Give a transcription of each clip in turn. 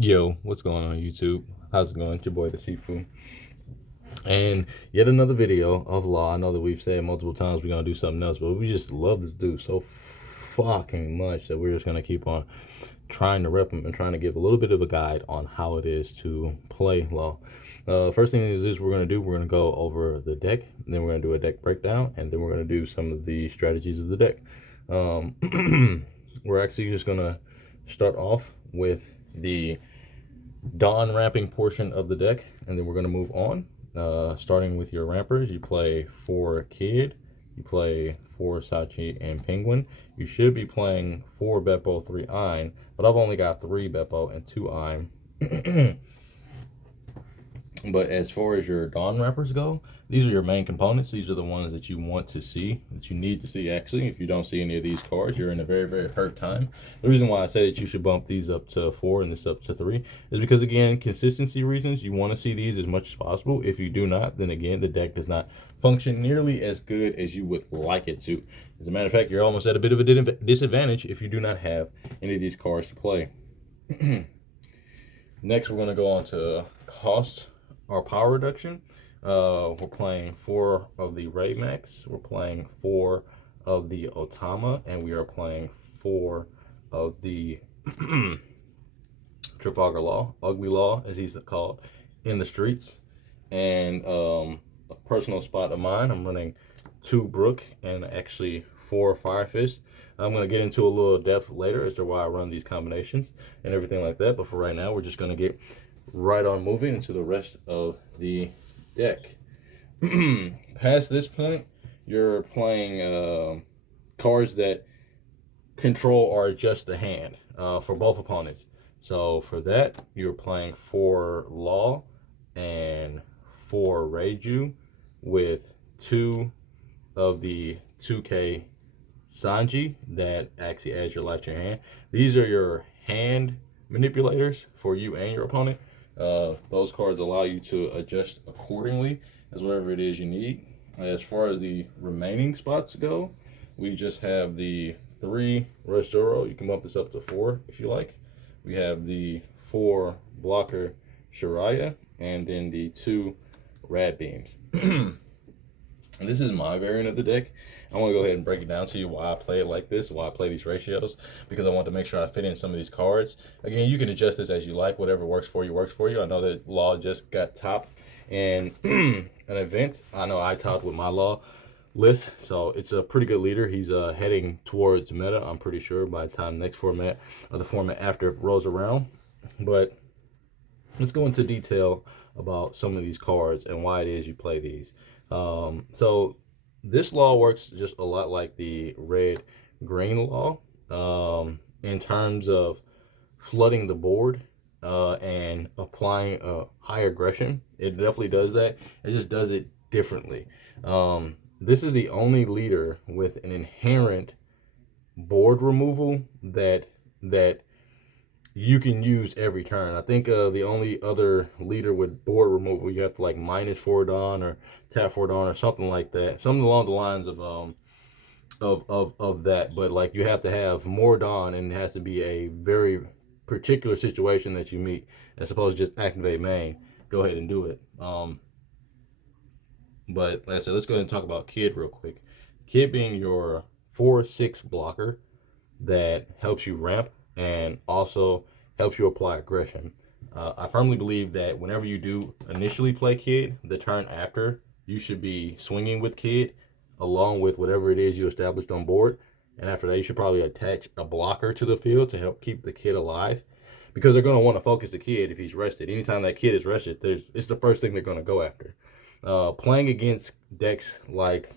Yo, what's going on YouTube? How's it going? It's your boy the Sifu. And yet another video of Law. I know that we've said multiple times we're gonna do something else, but we just love this dude so fucking much that we're just gonna keep on trying to rep him and trying to give a little bit of a guide on how it is to play Law. First thing is we're gonna go over the deck, and then we're gonna do a deck breakdown, and then we're gonna do some of the strategies of the deck. We're actually just gonna start off with the Dawn ramping portion of the deck, and then we're going to move on. Starting with your rampers, you play 4 Kid, you play 4 Sachi and Penguin. You should be playing 4 Beppo, 3 Ein, but I've only got 3 Beppo and 2 Ein. But as far as your Dawn wrappers go, these are your main components. These are the ones that you want to see, that you need to see actually. If you don't see any of these cards, you're in a very, very hurt time. The reason why I say that you should bump these up to 4 and this up to 3 is because, again, consistency reasons, you want to see these as much as possible. If you do not, then again, the deck does not function nearly as good as you would like it to. As a matter of fact, you're almost at a bit of a disadvantage if you do not have any of these cards to play. Next, we're going to go on to cost our power reduction. We're playing 4 of the Raymax, we're playing 4 of the Otama, and we are playing 4 of the Trafalgar Law, Ugly Law as he's called in the streets. And a personal spot of mine, I'm running 2 Brook and actually 4 Fire Fist. I'm going to get into a little depth later as to why I run these combinations and everything like that, but for right now we're just going to get right on moving into the rest of the deck. Past this point, you're playing cards that control or adjust the hand for both opponents. So for that, you're playing 4 Law and 4 Reiju with 2 of the 2K Sanji that actually adds your life to your hand. These are your hand manipulators for you and your opponent. Those cards allow you to adjust accordingly as whatever it is you need. As far as the remaining spots go, we just have the 3 Rush Zoro. You can bump this up to 4 if you like. We have the 4 Blocker Shiraya, and then the 2 Rad Beams. And this is my variant of the deck. I want to go ahead and break it down to you why I play it like this, why I play these ratios, because I want to make sure I fit in some of these cards. Again, you can adjust this as you like. Whatever works for you, works for you. I know that Law just got topped in an event. I know I topped with my Law list, so it's a pretty good leader. He's heading towards meta, I'm pretty sure, by the time next format, or the format after it rolls around. But let's go into detail about some of these cards and why it is you play these. So this law works just a lot like the red-green law in terms of flooding the board and applying a high aggression. It definitely does that. It just does it differently. This is the only leader with an inherent board removal that you can use every turn. I think the only other leader with board removal, you have to like -4 Dawn or tap 4 Dawn or something like that. Something along the lines of that. But like you have to have more Dawn, and it has to be a very particular situation that you meet, as opposed to just activate main. Go ahead and do it. But like I said, let's go ahead and talk about Kid real quick. Kid being your 4/6 blocker that helps you ramp and also helps you apply aggression. I firmly believe that whenever you do initially play Kid, the turn after, you should be swinging with Kid along with whatever it is you established on board. And after that, you should probably attach a blocker to the field to help keep the Kid alive, because they're going to want to focus the Kid if he's rested. Anytime that Kid is rested, it's the first thing they're going to go after. Playing against decks like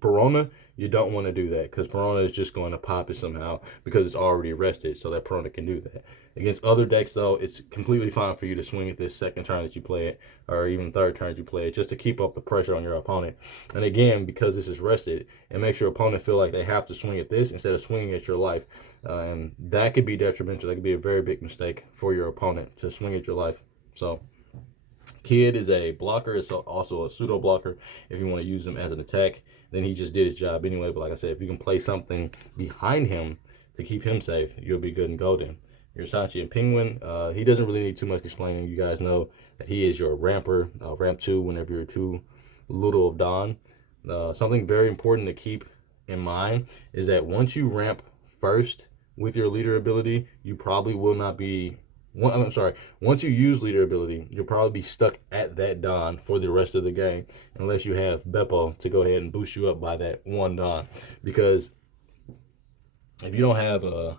Perona, you don't want to do that, because Perona is just going to pop it somehow because it's already rested, so that Perona can do that. Against other decks, though, it's completely fine for you to swing at this second turn that you play it, or even third turn you play it, just to keep up the pressure on your opponent. And again, because this is rested, it makes your opponent feel like they have to swing at this instead of swinging at your life. And that could be detrimental. That could be a very big mistake for your opponent to swing at your life. So Kid is a blocker. It's also a pseudo blocker if you want to use him as an attack. Then he just did his job anyway. But like I said, if you can play something behind him to keep him safe, you'll be good and golden. your Sachi Penguin. He doesn't really need too much explaining. You guys know that he is your ramper, ramp 2 whenever you're too little of Don. Something very important to keep in mind is that once you ramp first with your leader ability, you probably will not be. I'm sorry. Once you use leader ability, you'll probably be stuck at that Don for the rest of the game, unless you have Beppo to go ahead and boost you up by that one Don. Because if you don't have a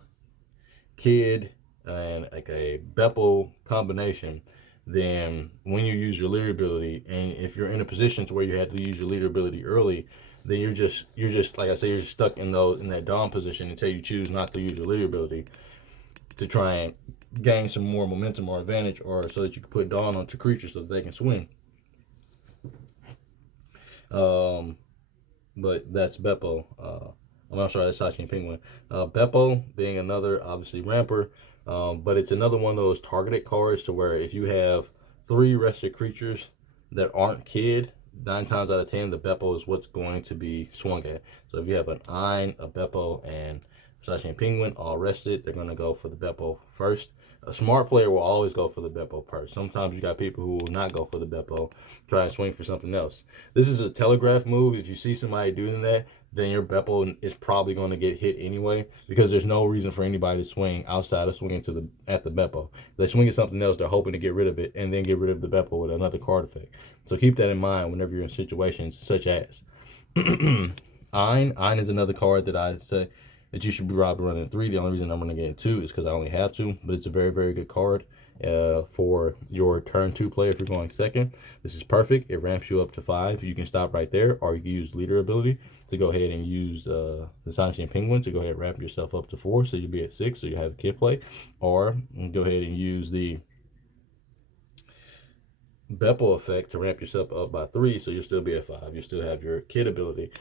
Kid and like a Beppo combination, then when you use your leader ability, and if you're in a position to where you had to use your leader ability early, then you're just like I say, you're just stuck in that Dawn position until you choose not to use your leader ability to try and gain some more momentum or advantage, or so that you can put Dawn onto creatures so that they can swing. But that's Beppo. I'm sorry, that's Sachi Penguin. Beppo being another, obviously, ramper, but it's another one of those targeted cards to where if you have 3 rested creatures that aren't Kid, 9 times out of 10, the Beppo is what's going to be swung at. So if you have an Ein, a Beppo, and Sachi Penguin all rested, they're going to go for the Beppo first. A smart player will always go for the Beppo first. Sometimes you got people who will not go for the Beppo, try and swing for something else. This is a telegraph move. If you see somebody doing that, then your Beppo is probably going to get hit anyway, because there's no reason for anybody to swing outside of swinging at the Beppo. If they swing at something else, they're hoping to get rid of it and then get rid of the Beppo with another card effect. So keep that in mind whenever you're in situations such as Ein. Ein is another card that I say that you should be probably running 3. The only reason I'm going to get 2 is because I only have 2, but it's a very, very good card for your turn 2 player if you're going second. This is perfect. It ramps you up to 5. You can stop right there, or you can use leader ability to go ahead and use the Sachi Penguin to go ahead and ramp yourself up to 4, so you'll be at 6, so you have a kid play, or go ahead and use the Beppo effect to ramp yourself up by 3, so you'll still be at 5. You still have your kid ability.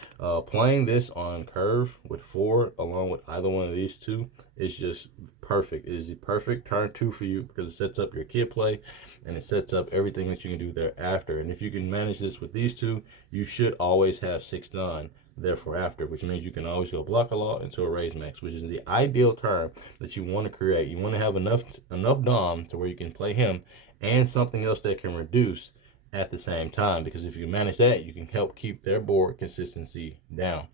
Playing this on curve with 4 along with either one of these 2 is just perfect. It is the perfect turn 2 for you because it sets up your kid play and it sets up everything that you can do thereafter. And if you can manage this with these 2, you should always have 6 done therefore after, which means you can always go block a lot into a raise max, which is the ideal turn that you want to create. You want to have enough Dom to where you can play him and something else that can reduce at the same time, because if you manage that, you can help keep their board consistency down.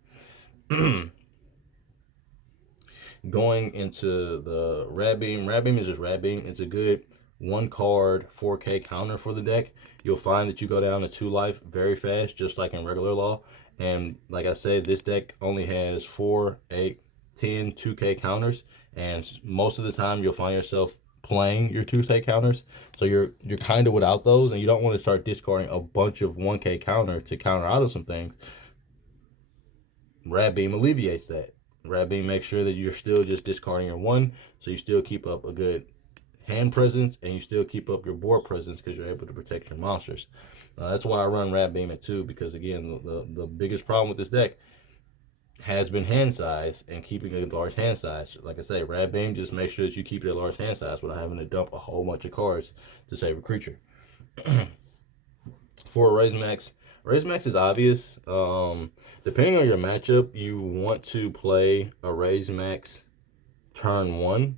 Going into the Rad Beam. Rad Beam is just Rad Beam. It's a good 1 card 4K counter for the deck. You'll find that you go down to 2 life very fast, just like in regular law. And like I said, this deck only has 4, 8, 10 2K counters, and most of the time you'll find yourself playing your 2K counters, so you're kind of without those, and you don't want to start discarding a bunch of 1K counter to counter out of some things. Rad Beam alleviates that. Rad Beam makes sure that you're still just discarding your 1, so you still keep up a good hand presence and you still keep up your board presence because you're able to protect your monsters. That's why I run Rad Beam at 2, because again, the biggest problem with this deck has been hand size and keeping a large hand size. Like I say, Rad Beam just makes sure that you keep it a large hand size without having to dump a whole bunch of cards to save a creature. For Raise Max is obvious. Depending on your matchup, you want to play a Raise Max turn 1.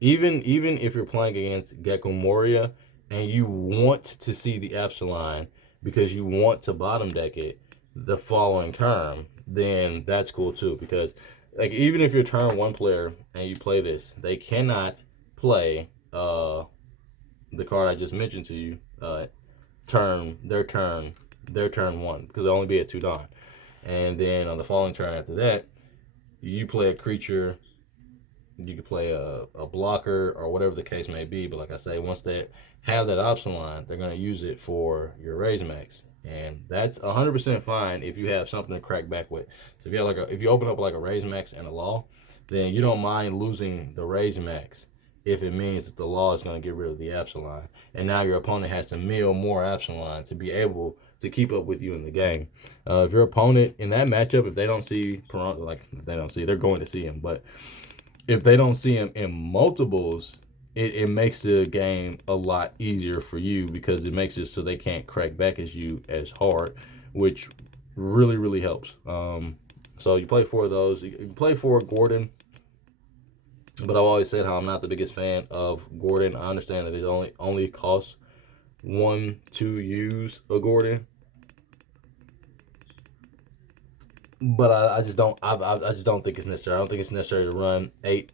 Even if you're playing against Gecko Moria and you want to see the Epsilon because you want to bottom deck it the following turn, then that's cool too, because like even if you're turn 1 player and you play this, they cannot play the card I just mentioned to you their turn 1, because it'll only be at 2 Dawn. And then on the following turn after that, you play a creature, you can play a blocker or whatever the case may be. But like I say, once they have that option line, they're going to use it for your Raise Max. And that's 100% fine if you have something to crack back with. So if you have if you open up like a Raise Max and a Law, then you don't mind losing the Raise Max if it means that the Law is going to get rid of the Epsilon. And now your opponent has to mill more Epsilon to be able to keep up with you in the game. If your opponent in that matchup, if they don't see they're going to see him, but if they don't see him in multiples, it makes the game a lot easier for you, because it makes it so they can't crack back as you as hard, which really, really helps. So you play 4 of those. You play 4 Gordon. But I've always said how I'm not the biggest fan of Gordon. I understand that it only costs 1-2 use a Gordon, but I just don't I just don't think it's necessary. I don't think it's necessary to run 8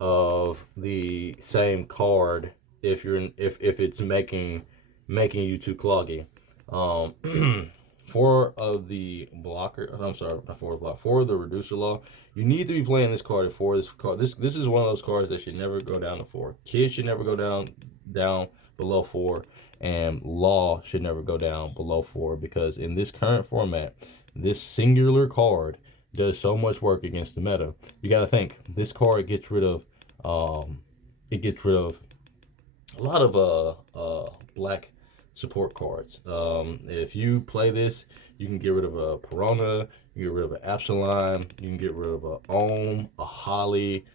of the same card if it's making you too cloggy. Um, 4 of the blocker. I'm sorry, not 4 of the block. 4 of the reducer law. You need to be playing this card at 4. This card. This is one of those cards that should never go down to 4. Kids should never go down below 4, and law should never go down below 4, because in this current format, this singular card does so much work against the meta. You got to think this card gets rid of a lot of black support cards. If you play this, you can get rid of a Perona, you get rid of an Absalom, you can get rid of a Ohm, a Holly,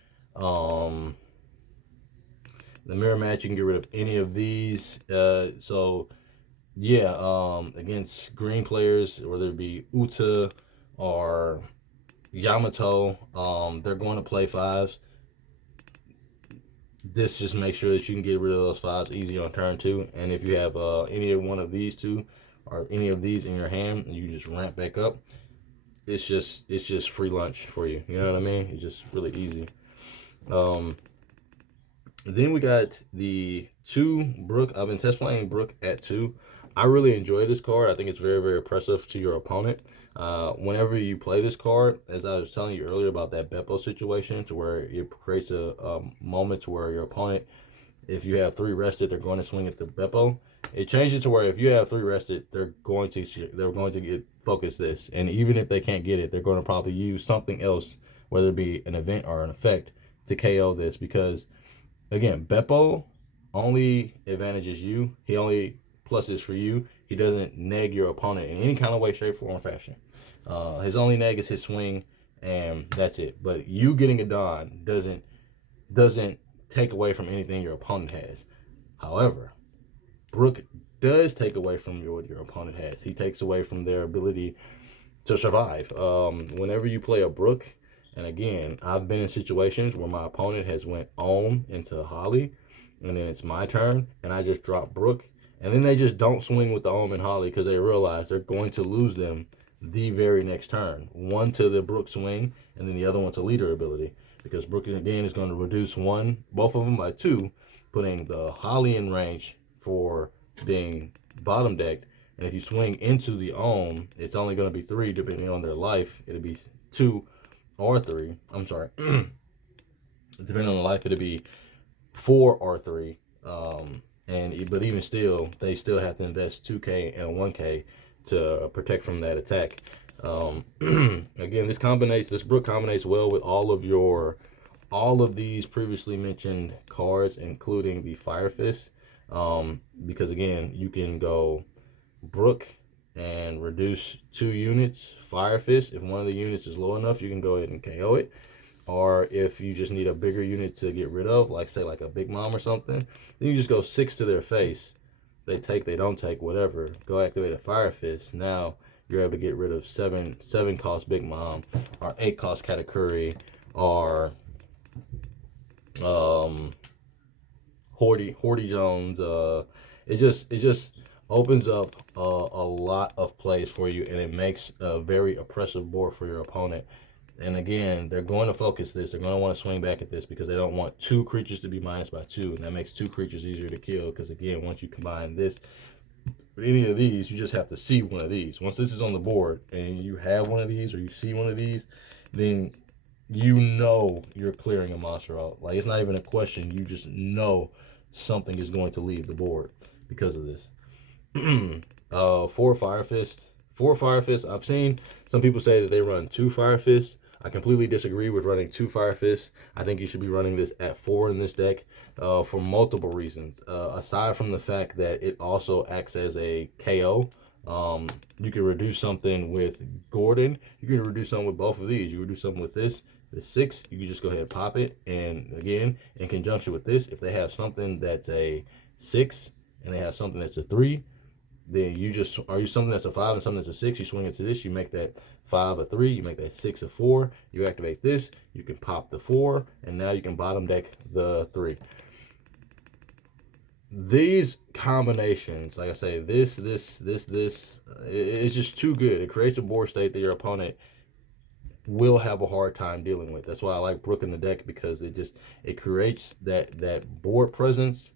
the mirror match. You can get rid of any of these. So yeah, against green players, whether it be Uta or Yamato, they're going to play 5s. This just makes sure that you can get rid of those 5s easy on turn 2. And if you have any one of these 2 or any of these in your hand, and you just ramp back up, it's just free lunch for you. You know what I mean? It's just really easy. Then we got the 2 Brook. I've been test playing Brook at 2. I really enjoy this card. I think it's very, very oppressive to your opponent. Whenever you play this card, as I was telling you earlier about that Beppo situation, to where it creates a moment to where your opponent, if you have 3 rested, they're going to swing at the Beppo. It changes to where if you have 3 rested, they're going to get focus this, and even if they can't get it, they're going to probably use something else, whether it be an event or an effect, to KO this, because again, Beppo only advantages you. He only pluses for you. He doesn't neg your opponent in any kind of way, shape, form, or fashion. His only neg is his swing, and that's it. But you getting a Don doesn't take away from anything your opponent has. However, Brook does take away from what your opponent has. He takes away from their ability to survive. Whenever you play a Brook, and again, I've been in situations where my opponent has went Ohm into Holly, and then it's my turn, and I just drop Brook, and then they just don't swing with the Ohm and Holly because they realize they're going to lose them the very next turn. One to the Brook swing, and then the other one to leader ability, because Brook again is going to reduce both of them by 2, putting the Holly in range for being bottom decked. And if you swing into the Ohm, it's only going to be 3 depending on their life. It'll be 2 or 3. I'm sorry. Depending on the life, it'll be 4 or 3. But even still, they still have to invest 2K and 1K to protect from that attack. Again, this Brook combinates well with all of these previously mentioned cards, including the Fire Fist. Because again, you can go Brook and reduce 2 units, Fire Fist. If one of the units is low enough, you can go ahead and KO it. Or if you just need a bigger unit to get rid of, like say like a Big Mom or something, then you just go 6 to their face. They take, they don't take, whatever. Go activate a Fire Fist. Now you're able to get rid of 7 cost Big Mom, or 8 cost Katakuri, or Horty Jones. It just opens up a lot of plays for you, and it makes a very oppressive board for your opponent. And again, they're going to focus this. They're going to want to swing back at this because they don't want 2 creatures to be minus by 2, and that makes 2 creatures easier to kill. Because again, once you combine this with any of these, you just have to see one of these. Once this is on the board and you have one of these or you see one of these, then you know you're clearing a monster out. Like, it's not even a question. You just know something is going to leave the board because of this. 4 Fire Fist. 4 Fire Fists. I've seen some people say that they run 2 Fire Fists. I completely disagree with running 2 Fire Fists. I think you should be running this at 4 in this deck for multiple reasons. Aside from the fact that it also acts as a KO. You can reduce something with Gordon. You can reduce something with both of these. You reduce something with this. The 6, you can just go ahead and pop it. And again, in conjunction with this, if they have something that's a 6 and they have something that's a 3, then you just are you something that's a 5 and something that's a 6. You swing it to this, you make that 5 a 3, you make that 6 a 4. You activate this, you can pop the 4, and now you can bottom deck the 3. These combinations, like I say, this, it's just too good. It creates a board state that your opponent will have a hard time dealing with. That's why I like Brook in the deck, because it creates that board presence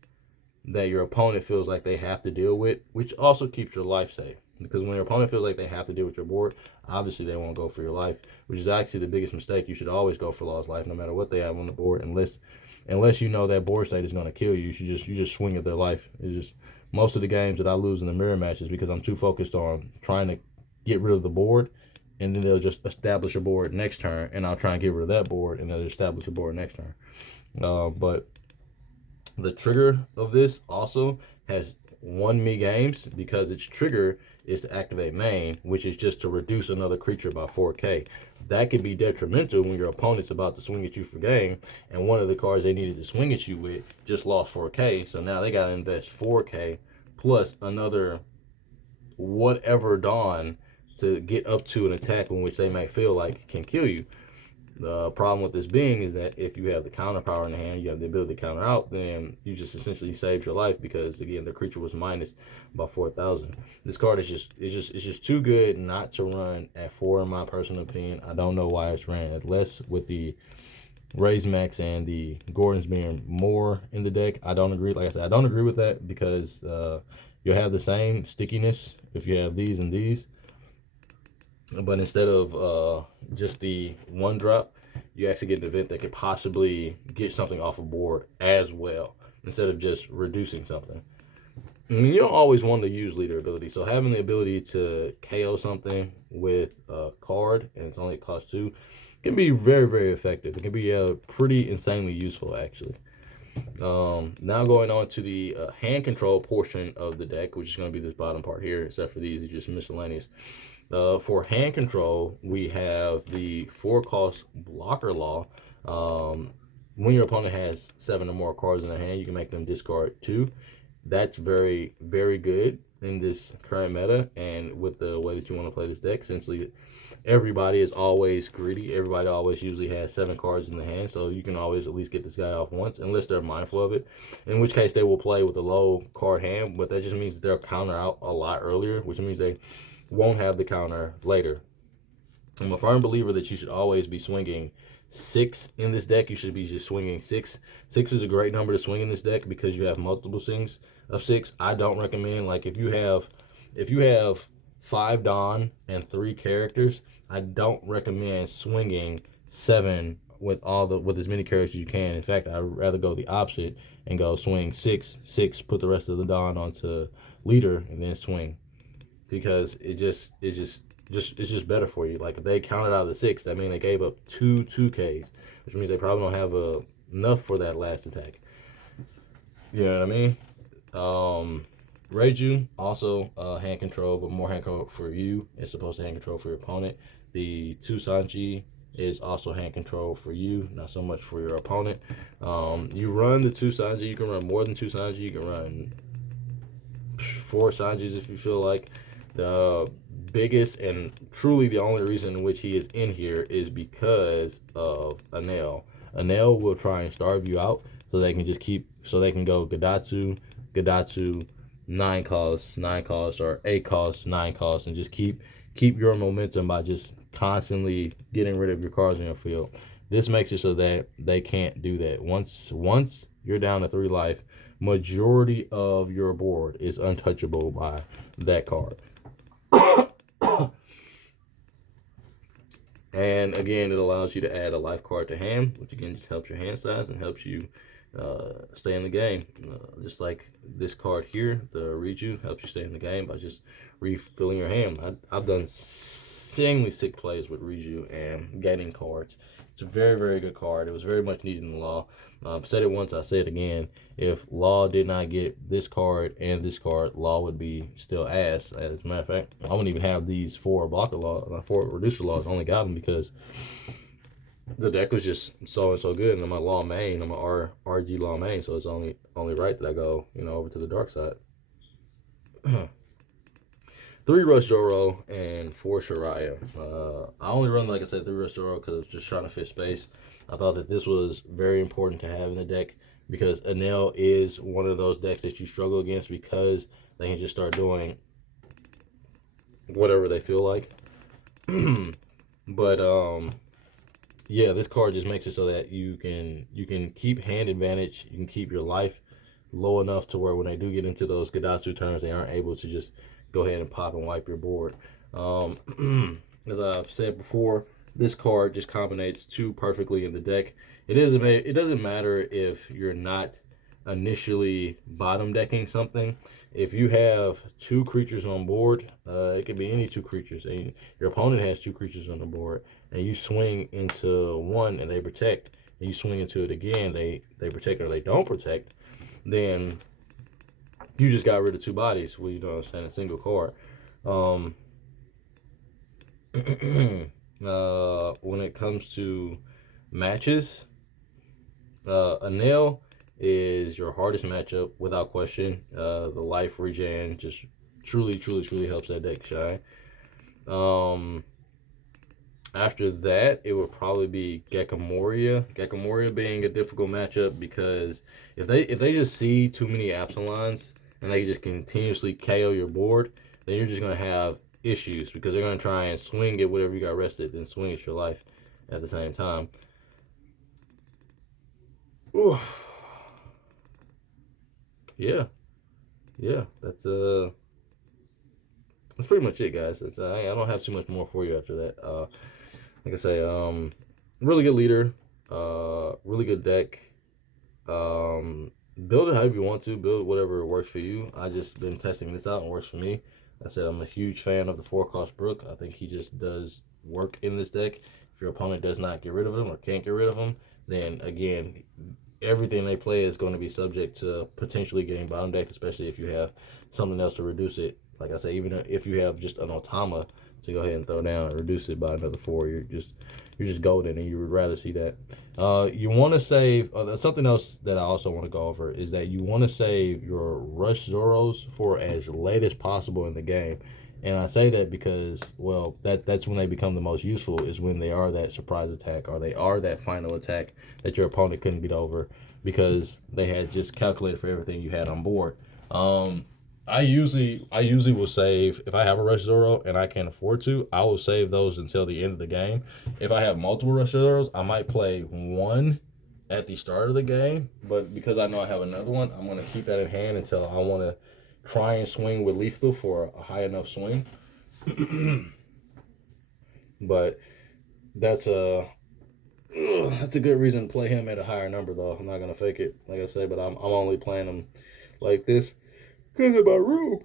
that your opponent feels like they have to deal with, which also keeps your life safe. Because when your opponent feels like they have to deal with your board, obviously they won't go for your life, which is actually the biggest mistake. You should always go for Law's life, no matter what they have on the board, unless you know that board state is going to kill you. You just swing at their life. It's just most of the games that I lose in the mirror matches because I'm too focused on trying to get rid of the board, and then they'll just establish a board next turn, and I'll try and get rid of that board, and they'll establish a board next turn. But the trigger of this also has won me games because its trigger is to activate main, which is just to reduce another creature by 4K. That could be detrimental when your opponent's about to swing at you for game, and one of the cards they needed to swing at you with just lost 4K, so now they got to invest 4K plus another whatever Dawn to get up to an attack in which they may feel like can kill you. The problem with this being is that if you have the counter power in the hand, you have the ability to counter out, then you just essentially saved your life because, again, the creature was minus by 4,000. This card is just too good not to run at 4 in my personal opinion. I don't know why it's ran at less with the Raise Max and the Gordons being more in the deck. I don't agree. Like I said, I don't agree with that because you'll have the same stickiness if you have these and these. But instead of just the 1-drop, you actually get an event that could possibly get something off a board as well, instead of just reducing something. I mean, you don't always want to use leader ability, so having the ability to KO something with a card, and it's only cost 2, can be very, very effective. It can be pretty insanely useful, actually. Now going on to the hand control portion of the deck, which is going to be this bottom part here, except for these are just miscellaneous. For hand control, we have the 4-cost blocker law. When your opponent has 7 or more cards in their hand, you can make them discard 2. That's very, very good in this current meta, and with the way that you want to play this deck. Essentially, everybody is always greedy. Everybody always usually has 7 cards in the hand, so you can always at least get this guy off once, unless they're mindful of it, in which case they will play with a low card hand, but that just means they'll counter out a lot earlier, which means they won't have the counter later. I'm a firm believer that you should always be swinging 6 in this deck. You should be just swinging 6. 6 is a great number to swing in this deck because you have multiple swings of 6. I don't recommend, like, if you have 5 Dawn and 3 characters, I don't recommend swinging 7 with as many characters as you can. In fact, I'd rather go the opposite and go swing 6, put the rest of the Dawn onto leader, and then swing. Because it's just better for you. Like, if they counted out the 6, that means they gave up 2 2Ks, which means they probably don't have enough for that last attack. You know what I mean? Reiju, also hand control, but more hand control for you. It's supposed to hand control for your opponent. The 2 Sanji is also hand control for you, not so much for your opponent. You run the 2 Sanji. You can run more than 2 Sanji. You can run 4 Sanjis if you feel like. The biggest and truly the only reason in which he is in here is because of a nail. A nail will try and starve you out, so they can go Gadatsu, 9 costs, or 8 costs, 9 costs, and just keep your momentum by just constantly getting rid of your cards in your field. This makes it so that they can't do that. Once you're down to 3 life, majority of your board is untouchable by that card. And again, it allows you to add a life card to hand, which again just helps your hand size and helps you stay in the game. Just like this card here, the Reiju, helps you stay in the game by just refilling your hand. I've done insanely sick plays with Reiju and gaining cards. It's a very, very good card. It was very much needed in the law. I've said it once, I say it again. If law did not get this card and this card, law would be still ass. As a matter of fact, I wouldn't even have these 4 blocker laws, 4 reducer laws. I only got them because the deck was just so good, and I'm a law main. I'm a RG law main, so it's only right that I go, over to the dark side. 3 Rush Zoro and 4 Shiraya. I only run, like I said, 3 Rush Zoro because I was just trying to fit space. I thought that this was very important to have in the deck because Enel is one of those decks that you struggle against because they can just start doing whatever they feel like. But yeah, this card just makes it so that you can keep hand advantage. You can keep your life low enough to where when they do get into those Gadatsu turns, they aren't able to just go ahead and pop and wipe your board. As I've said before, this card just combinates 2 perfectly in the deck. It doesn't matter if you're not initially bottom decking something. If you have 2 creatures on board, it could be any 2 creatures, and your opponent has 2 creatures on the board, and you swing into one and they protect, and you swing into it again, they protect or they don't protect, then you just got rid of 2 bodies. Well, you know what I'm saying, a single card. When it comes to matches, a nail is your hardest matchup without question. The life regen just truly helps that deck shine. After that, it would probably be Gekkamoria. Gekkamoria being a difficult matchup because if they just see too many Absalons and they just continuously KO your board, then you're just gonna have issues because they're gonna try and swing at whatever you got rested, then swing at your life at the same time. Oof. Yeah, that's pretty much it, guys. That's I don't have too much more for you after that. Like I say, really good leader, really good deck. Build it however you want to, build whatever works for you. I just been testing this out and works for me. I said I'm a huge fan of the 4-cost Brook. I think he just does work in this deck. If your opponent does not get rid of him or can't get rid of him, then again, everything they play is going to be subject to potentially getting bottom deck, especially if you have something else to reduce it. Like I say, even if you have just an Otama to go ahead and throw down and reduce it by another 4, you're just golden, and you would rather see that. You want to save something else that I also want to go over is that you want to save your Rush Zoros for as late as possible in the game. And I say that because, well, that's when they become the most useful, is when they are that surprise attack or they are that final attack that your opponent couldn't get over because they had just calculated for everything you had on board. I usually will save, if I have a Rush Zoro and I can afford to, I will save those until the end of the game. If I have multiple Rush Zoros, I might play one at the start of the game, but because I know I have another one, I'm going to keep that in hand until I want to try and swing with Lethal for a high enough swing. But that's a good reason to play him at a higher number, though. I'm not going to fake it, like I say, but I'm only playing him like this because of my room.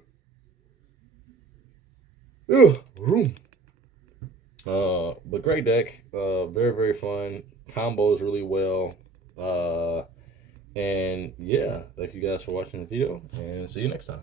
Room. But great deck. Very fun. Combos really well. And yeah, thank you guys for watching the video, and see you next time.